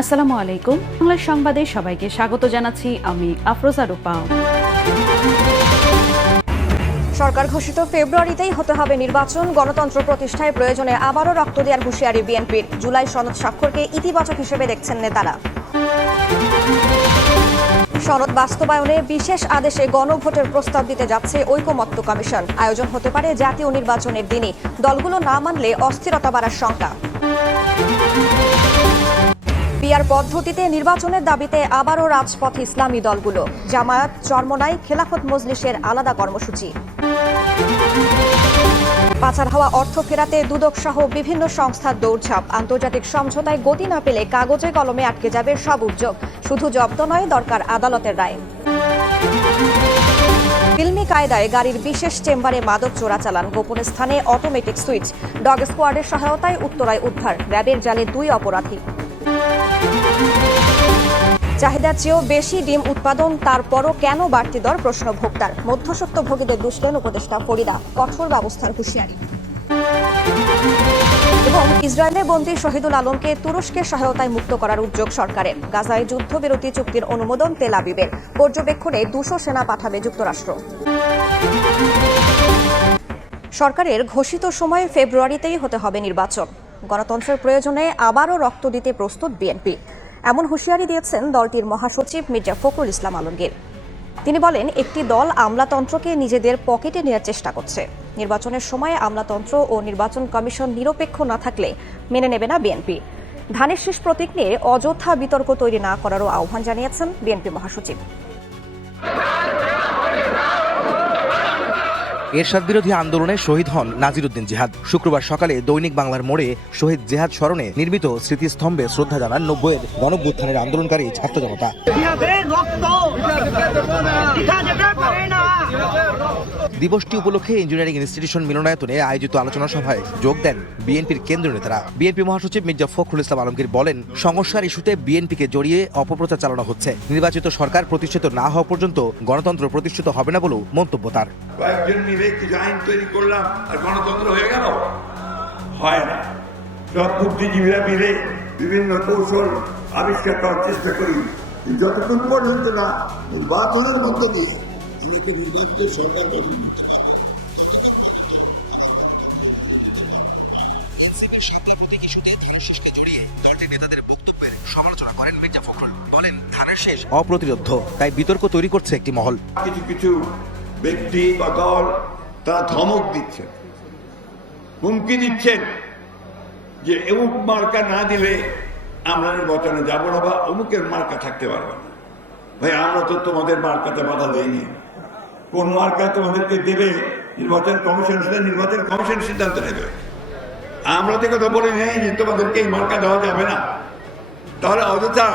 আসসালামু আলাইকুম। বাংলা সংবাদে সবাইকে স্বাগত জানাচ্ছি আমি আফরোজা রূপা। সরকার ঘোষিত ফেব্রুয়ারিতেই হতে হবে নির্বাচন। গণতন্ত্র প্রতিষ্ঠায় প্রয়োজনে আবারও রক্ত দেওয়ার হুঁশিয়ারি বিএনপির। জুলাই সনদ স্বাক্ষরকে ইতিবাচক হিসেবে দেখছেন নেতারা। সনদ বাস্তবায়নে বিশেষ আদেশে গণভোটের প্রস্তাব দিতে যাচ্ছে ঐকমত্য কমিশন। আয়োজন হতে পারে জাতীয় নির্বাচনের দিনই। দলগুলো না মানলে অস্থিরতা বাড়ার শঙ্কা। পিআর পদ্ধতিতে নির্বাচনের দাবিতে আবারও রাজপথে ইসলামী দলগুলো। জামায়াত, চরমোনাই, খেলাফত মজলিসের আলাদা কর্মসূচি। পাচার হওয়া অর্থ ফেরাতে দুদক সহ বিভিন্ন সংস্থার দৌড়ঝাঁপ। আন্তর্জাতিক সমঝোতায় গতি না পেলে কাগজে কলমে আটকে যাবে সব উদ্যোগ। শুধু জব্দ নয়, দরকার আদালতের রায়। ফিল্মি কায়দায় গাড়ির বিশেষ চেম্বারে মাদক চোরাচালান। গোপন স্থানে অটোমেটিক সুইচ। ডগ স্কোয়াডের সহায়তায় উত্তরায় উদ্ধার। র্যাবের জালে 2 অপরাধী। চাহিদার চেয়েও বেশি ডিম উৎপাদন, তারপরও কেন বাড়তি দর, প্রশ্ন ভোক্তার। মধ্যস্বত্বভোগীদের দুষলেন উপদেষ্টা ফরিদা। কঠোর ব্যবস্থার হুঁশিয়ারি। এবং ইসরায়েলে বন্দী শহীদুল আলমকে তুরস্কের সহায়তায় মুক্ত করার উদ্যোগ সরকারের। গাজায় যুদ্ধবিরতি চুক্তির অনুমোদন তেল আবিবের। পর্যবেক্ষণে 200 সেনা পাঠাবে যুক্তরাষ্ট্র। সরকারের ঘোষিত সময় ফেব্রুয়ারিতেই হতে হবে নির্বাচন। গণতন্ত্রের প্রয়োজনে আবারও রক্ত দিতে প্রস্তুত বিএনপি। এমন হুঁশিয়ারি দিয়েছেন দলটির মহাসচিব মির্জা ফখরুল ইসলাম আলমগীর। তিনি বলেন, একটি দল আমলাতন্ত্রকে নিজেদের পকেটে নেওয়ার চেষ্টা করছে। নির্বাচনের সময় আমলাতন্ত্র ও নির্বাচন কমিশন নিরপেক্ষ না থাকলে মেনে নেবে না বিএনপি। ধানের শীষ প্রতীক নিয়ে অযথা বিতর্ক তৈরি না করারও আহ্বান জানিয়েছেন বিএনপি মহাসচিব। এরশাদ বিরোধী আন্দোলনে শহীদ হন নাজিরউদ্দিন জিহাদ। শুক্রবার সকালে দৈনিক বাংলার মোড়ে শহীদ জিহাদ স্মরণে নির্মিত স্মৃতিস্তম্ভে শ্রদ্ধা জানান 90-এর গণঅভ্যুত্থানের আন্দোলনকারী ছাত্র জনতা। দিবসটি উপলক্ষে ইঞ্জিনিয়ারিং ইনস্টিটিউশন মিলনায়তনে আয়োজিত আলোচনা সভায় যোগ দেন বিএনপির কেন্দ্রীয় নেতারা। বিএনপি মহাসচিব মির্জা ফখরুল ইসলাম আলমগীর বলেন, সংস্কার ইস্যুতে বিএনপিকে জড়িয়ে অপপ্রচার চালানো হচ্ছে। নির্বাচিত সরকার প্রতিষ্ঠিত না হওয়া পর্যন্ত গণতন্ত্র প্রতিষ্ঠিত হবে না বলেও মন্তব্য তার। কয়েকজন মিলে কিছু আইন তৈরি করলাম আর গণতন্ত্র হয়ে গেল? হয় না। সব বুদ্ধিজীবীরা মিলে বিভিন্ন কৌশল আবিষ্কার করার চেষ্টা করি, যতক্ষণ পর্যন্ত না নির্বাচনের মধ্য দিয়ে নির্বাচিত সরকার গঠন করতে পারবে। নেতাদের বক্তব্যের সমালোচনা করেন মির্জা ফখরুল। বলেন, ধানের শেষ অপ্রতিরোধ্য, তাই বিতর্ক তৈরি করছে একটি মহল। কিছু কিছু ব্যক্তি বা দল তারা ধমক দিচ্ছেন, হুমকি দিচ্ছেন যে অমুক মার্কা না দিলে আমরা নির্বাচনে যাবো না, বা অমুকের মার্কা থাকতে পারবে না। ভাই, আমরা তো তোমাদের মার্কাতে বাধা দেয়নি। কোন মার্কা তোমাদেরকে দেবে নির্বাচন কমিশন সিদ্ধান্ত নেবে। আমরা তো কথা বলে নেই যে তোমাদেরকে এই মার্কা দেওয়া যাবে না। তাহলে অযথা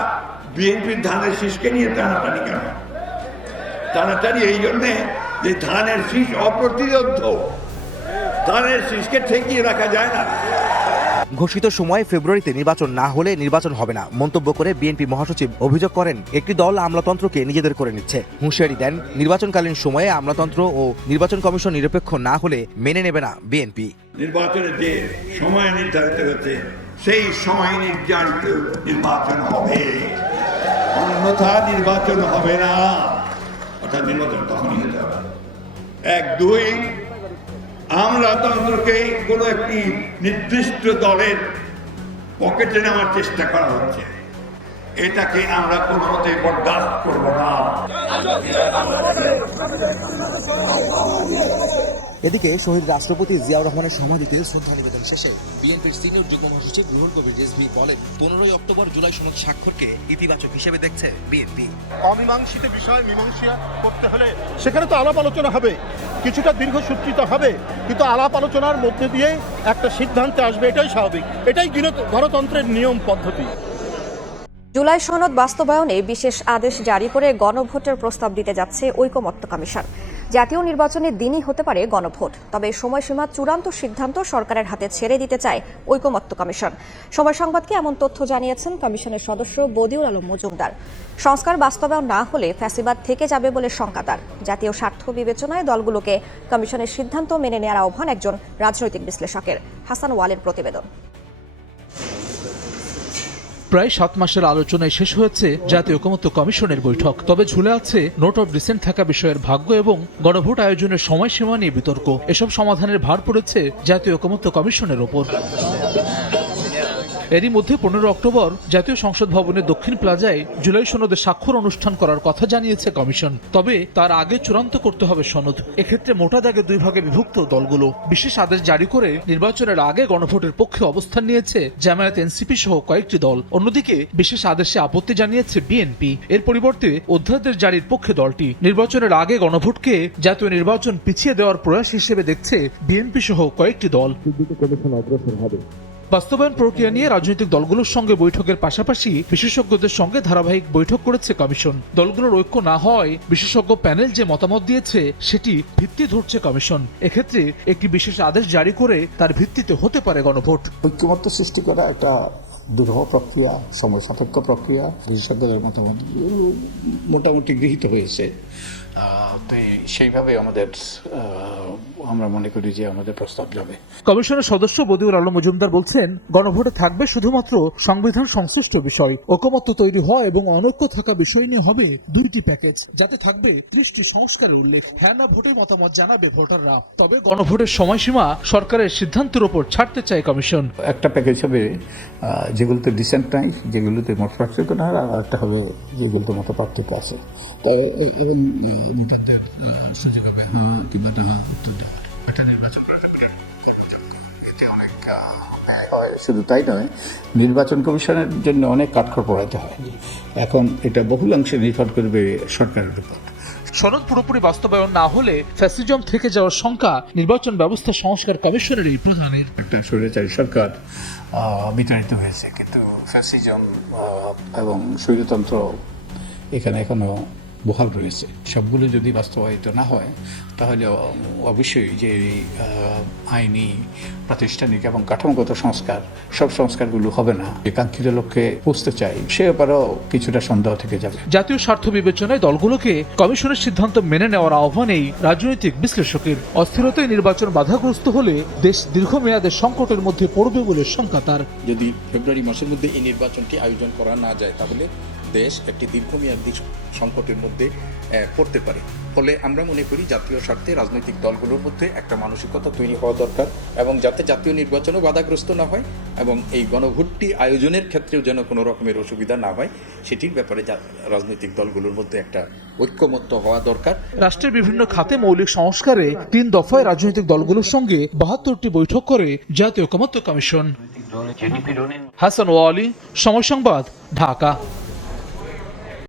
বিএনপির ধানের শীষকে নিয়ে টানাটানি কেন? টানাটানি এই জন্যে যে ধানের শীষ অপ্রতিরোধ্য, ধানের শীষকে ঠেকিয়ে রাখা যায় না। ঘোষিত সময় ফেব্রুয়ারিতে নির্বাচন না হলে নির্বাচন হবে না মন্তব্য করে বিএনপি মহাসচিব অভিযোগ করেন, একটি দল আমলাতন্ত্রকে নিজেদের করে নিচ্ছে। হুঁশিয়ারি দেন, নির্বাচনকালীন সময়ে আমলাতন্ত্র ও নির্বাচন কমিশন নিরপেক্ষ না হলে মেনে নেবে না বিএনপি। নির্বাচনের যে সময় নির্ধারিত হচ্ছে সেই সময় নির্ধারিত নির্বাচন হবে, অন্যথা নির্বাচন হবে না। অর্থাৎ নির্বাচন তখনই হতে হবে। 1, 2 আমলাতন্ত্রকে কোনো একটি নির্দিষ্ট দলের পকেটে নেওয়ার চেষ্টা করা হচ্ছে, এটাকে আমরা কোনো মতে বরদাস্ত করব না। এদিকে শহীদ রাষ্ট্রপতি জিয়াউর রহমানের সমাধিতে শ্রদ্ধা নিবেদন শেষে বিএনপির সিনিয়র যুগ্ম মহাসচিব রুহুল কবির রিজভী বলেন, 15 অক্টোবর জুলাই সনদ স্বাক্ষরকে ইতিবাচক হিসেবে দেখছে বিএনপি। অমীমাংসিত বিষয় মীমাংসা করতে হলে সেখানে তো আলাপ আলোচনা হবে, কিছুটা দীর্ঘসূত্রিত হবে, কিন্তু আলাপ আলোচনার মধ্যে দিয়ে একটা সিদ্ধান্তে আসবে, এটাই স্বাভাবিক, এটাই গণতন্ত্রের নিয়ম পদ্ধতি। জুলাই সনদ বাস্তবায়নে বিশেষ আদেশ জারি করে গণভোটের প্রস্তাব দিতে যাচ্ছে ঐকমত্য কমিশন। জাতীয় নির্বাচনের দিনই হতে পারে গণভোট, তবে সময়সীমা চূড়ান্ত সিদ্ধান্ত সরকারের হাতে ছেড়ে দিতে চায় ঐকমত্য কমিশন। সময় সংবাদকে এমন তথ্য জানিয়েছেন কমিশনের সদস্য বদিউল আলম মজুমদার। সংস্কার বাস্তবায়ন না হলে ফ্যাসিবাদ থেকে যাবে বলে শঙ্কা তার। জাতীয় স্বার্থ বিবেচনায় দলগুলোকে কমিশনের সিদ্ধান্ত মেনে নেওয়ার আহ্বান একজন রাজনৈতিক বিশ্লেষকের। হাসান ওয়ালের প্রতিবেদন। প্রায় 7 মাসের আলোচনায় শেষ হয়েছে জাতীয় ঐকমত্য কমিশনের বৈঠক। তবে ঝুলে আছে নোট অফ ডিসেন্ট থাকা বিষয়ের ভাগ্য এবং গণভোট আয়োজনের সময়সীমা নিয়ে বিতর্ক। এসব সমাধানের ভার পড়েছে জাতীয় ঐকমত্য কমিশনের ওপর। এরই মধ্যে 15 অক্টোবর জাতীয় সংসদ ভবনের দক্ষিণ প্লাজায় জুলাই সনদে স্বাক্ষর অনুষ্ঠান করার কথা জানিয়েছে কমিশন। তবে তার আগে চূড়ান্ত করতে হবে সনদ। এক্ষেত্রে মোটা দাগে 2 ভাগে বিভক্ত দলগুলো। বিশেষ আদেশ জারি করে নির্বাচনের আগে গণভোটের পক্ষে অবস্থান নিয়েছে জামায়াত, এনসিপি সহ কয়েকটি দল। অন্যদিকে বিশেষ আদেশে আপত্তি জানিয়েছে বিএনপি। এর পরিবর্তে অধ্যাদেশ জারির পক্ষে দলটি। নির্বাচনের আগে গণভোটকে জাতীয় নির্বাচন পিছিয়ে দেওয়ার প্রয়াস হিসেবে দেখছে বিএনপি সহ কয়েকটি দল। বাস্তবায়ন প্রক্রিয়া নিয়ে রাজনৈতিক দলগুলোর সঙ্গে বৈঠকের পাশাপাশি বিশেষজ্ঞদের সঙ্গে ধারাবাহিক বৈঠক করেছে কমিশন। দলগুলোর ঐক্য না হওয়ায় বিশেষজ্ঞ প্যানেল যে মতামত দিয়েছে সেটি ভিত্তি ধরছে কমিশন। এক্ষেত্রে একটি বিশেষ আদেশ জারি করে তার ভিত্তিতে হতে পারে গণভোট। ঐক্যমত্য সৃষ্টি করা একটা দুরূহ প্রক্রিয়া, সময় সাপেক্ষ প্রক্রিয়া। বিশেষজ্ঞদের মতামত মোটামুটি গৃহীত হয়েছে। তো সেইভাবে আমরা মনে করি যে আমাদের প্রস্তাব যাবে। কমিশনের সদস্য বদিউল আলম মজুমদার বলছেন, গণভোটে থাকবে শুধুমাত্র সংবিধান সংশ্লিষ্ট বিষয়। ঐকমত্য তৈরি হওয়া এবং অনৈক্য থাকা বিষয় নিয়ে হবে 2টি প্যাকেজ, যাতে থাকবে 30টি সংস্কারের উল্লেখ। হ্যাঁ না ভোটে মতামত জানাবে ভোটাররা। তবে গণভোটের সময়সীমা সরকারের সিদ্ধান্তের উপর ছাড়তে চায় কমিশন। একটা প্যাকেজ হবে যেগুলোতে ডিসেন্ট নাই, যেগুলোতে মত পার্থক্য না, আর একটা হবে যেগুলোতে মত পার্থক্য আছে। এবং ভোটারদের সুযোগ হবে কিংবা একটা নির্বাচন শুধু তাই নয়, নির্বাচন কমিশনের জন্য অনেক কাঠখড় পোড়াতে হয়। এখন এটা বহুলাংশে নির্ভর করবে সরকারের উপর। সনদ পুরোপুরি বাস্তবায়ন না হলে ফ্যাসিজম থেকে যাওয়ার শঙ্কা নির্বাচন ব্যবস্থা সংস্কার কমিশনের এই প্রধানের। একটা স্বৈরাচারী সরকার বিতাড়িত হয়েছে, কিন্তু ফ্যাসিজম এবং স্বৈরতন্ত্র এখানে এখনো বহাল রয়েছে। সবগুলো যদি বাস্তবায়িত না হয় তাহলে অবশ্যই যে আইনি, প্রাতিষ্ঠানিক এবং কাঠামোগত সংস্কার, সব সংস্কারগুলো হবে না। কাঙ্ক্ষিত লক্ষ্যে পৌঁছতে চাই, সে ব্যাপারেও কিছুটা সন্দেহ থেকে যাবে। জাতীয় স্বার্থ বিবেচনায় দলগুলোকে কমিশনের সিদ্ধান্ত মেনে নেওয়ার আহ্বান এই রাজনৈতিক বিশ্লেষকের। অস্থিরতায় নির্বাচন বাধাগ্রস্ত হলে দেশ দীর্ঘমেয়াদে সংকটের মধ্যে পড়বে বলে শঙ্কা তার। যদি ফেব্রুয়ারি মাসের মধ্যে এই নির্বাচনটি আয়োজন করা না যায় তাহলে দেশ একটি দীর্ঘমেয়াদী সংকটের মধ্যে পড়তে পারে। ফলে আমরা মনে করি জাতীয় স্বার্থে রাজনৈতিক দলগুলোর মধ্যে একটা মানসিকতা তৈরি হওয়া দরকার, এবং যাতে জাতীয় নির্বাচনও বাধাগ্রস্ত না হয় এবং এই গণভোটটি আয়োজনের ক্ষেত্রেও যেন কোনো রকমের অসুবিধা না হয়, সেটির ব্যাপারে রাজনৈতিক দলগুলোর মধ্যে একটা ঐক্যমত্য হওয়া দরকার। রাষ্ট্রের বিভিন্ন খাতে মৌলিক সংস্কারে 3 দফায় রাজনৈতিক দলগুলোর সঙ্গে 72টি বৈঠক করে জাতীয় ঐকমত্য কমিশন। হাসান ওয়ালি, সময় সংবাদ, ঢাকা।